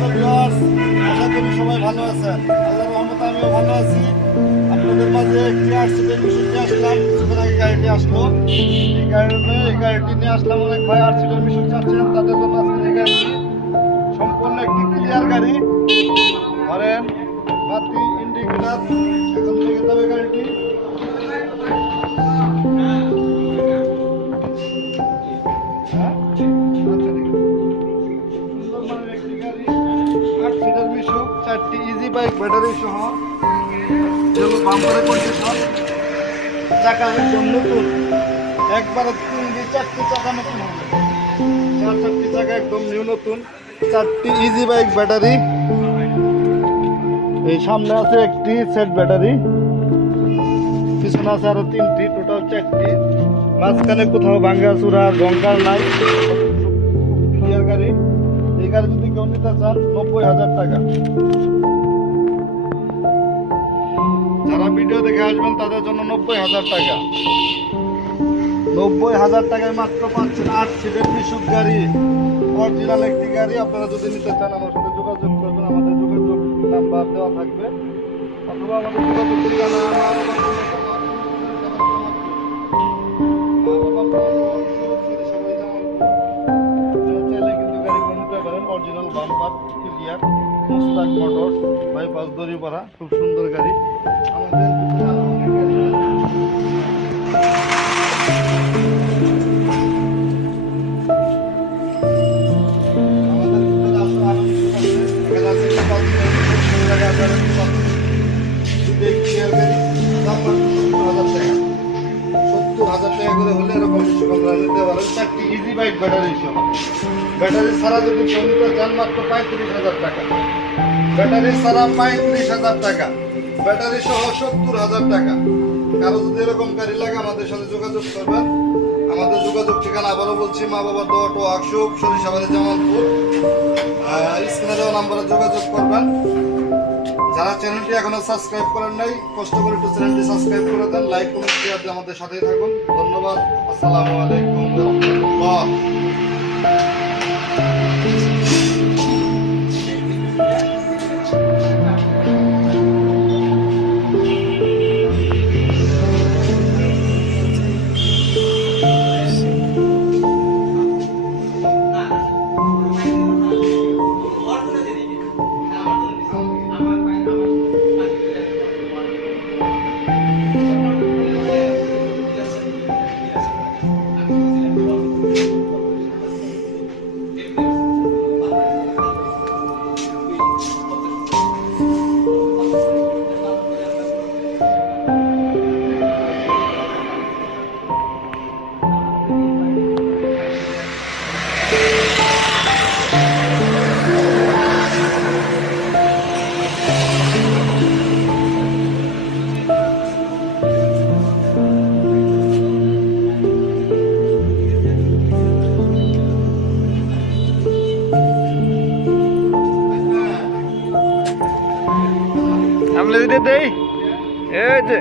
আশা করি সবাই ভালো আছেন। আল্লাহর রহমতে আমিও ভালো আছি। আপনাদের মাঝে একটি অ্যাক্সিডেন্ট মিশন নিয়ে আসলাম। কিছুক্ষণ আগে গাড়িটি আসলো, এই গাড়িটি নিয়ে আসলাম। অনেক ভাই অ্যাক্সিডেন্ট মিশন চাচ্ছেন, তাদের জন্য আজকে এই গাড়িটি সম্পূর্ণ একটি ক্লিয়ার গাড়ি। ধরেন বাতি ইন্ডিকেটার এখন থেকে যাবে গাড়িটি। চারটি ইজি বাইক ব্যাটারি সহ বাম্পারের কন্ডিশন, চাকা একদম নতুন, একবারে 3-4টি চাকা নতুন হবে। 4-4টি চাকা একদম নিউ নতুন, 4টি ইজি বাইক ব্যাটারি। এই সামনে আছে একটি সেট ব্যাটারি, পিছনে আছে আরো 3টি, টোটাল 4টি। মাঝখানে কোথাও ভাঙ্গা চূড়া গঙ্গার নাই, ক্লিয়ার গাড়ি। এই গাড়ি যদি কেউ নিতে চান 90,000 টাকা। যারা ভিডিও দেখে আসবেন তাদের জন্য 90,000 টাকা। 90,000 টাকায় মাত্র পাচ্ছেন 8 সিটের মিশুক গাড়ি, অরিজিনাল একটি গাড়ি। আপনারা যদি নিতে চান আমার সাথে যোগাযোগ করবেন, আমাদের যোগাযোগ নাম্বার দেওয়া থাকবে, অথবা আমাদের যোগাযোগ ঠিকানা চাইলে কিন্তু গাড়িগুলো নিতে পারেন। Original bumper clear, Mustaq motors, bypass Daripara, খুব সুন্দর গাড়ি। আমাদের ব্যাটারি ছাড়া যদি জমিতে যান মাত্র 35,000 টাকা। ব্যাটারি ছাড়া 35,000 টাকা, ব্যাটারি সহ 70,000 টাকা। কারো যদি এরকম গাড়ি লাগে আমাদের সাথে যোগাযোগ করবেন। আমাদের যোগাযোগ ঠিকানা আবারও বলছি, মা বাবার দোয়াট আকসুপ, সরিষাবাড়ি, জামালপুর। স্ক্রিনে দেওয়া নাম্বারে যোগাযোগ করবেন। যারা চ্যানেলটি এখনো সাবস্ক্রাইব করেন নাই, কষ্ট করে একটু চ্যানেলটি সাবস্ক্রাইব করে দেন, লাইক কমেন্ট শেয়ার দিয়ে আমাদের সাথেই থাকুন। ধন্যবাদ। আসসালামু আলাইকুম ওয়া রাহমাতুল্লাহ। আমলে দিতে দেই, এই যে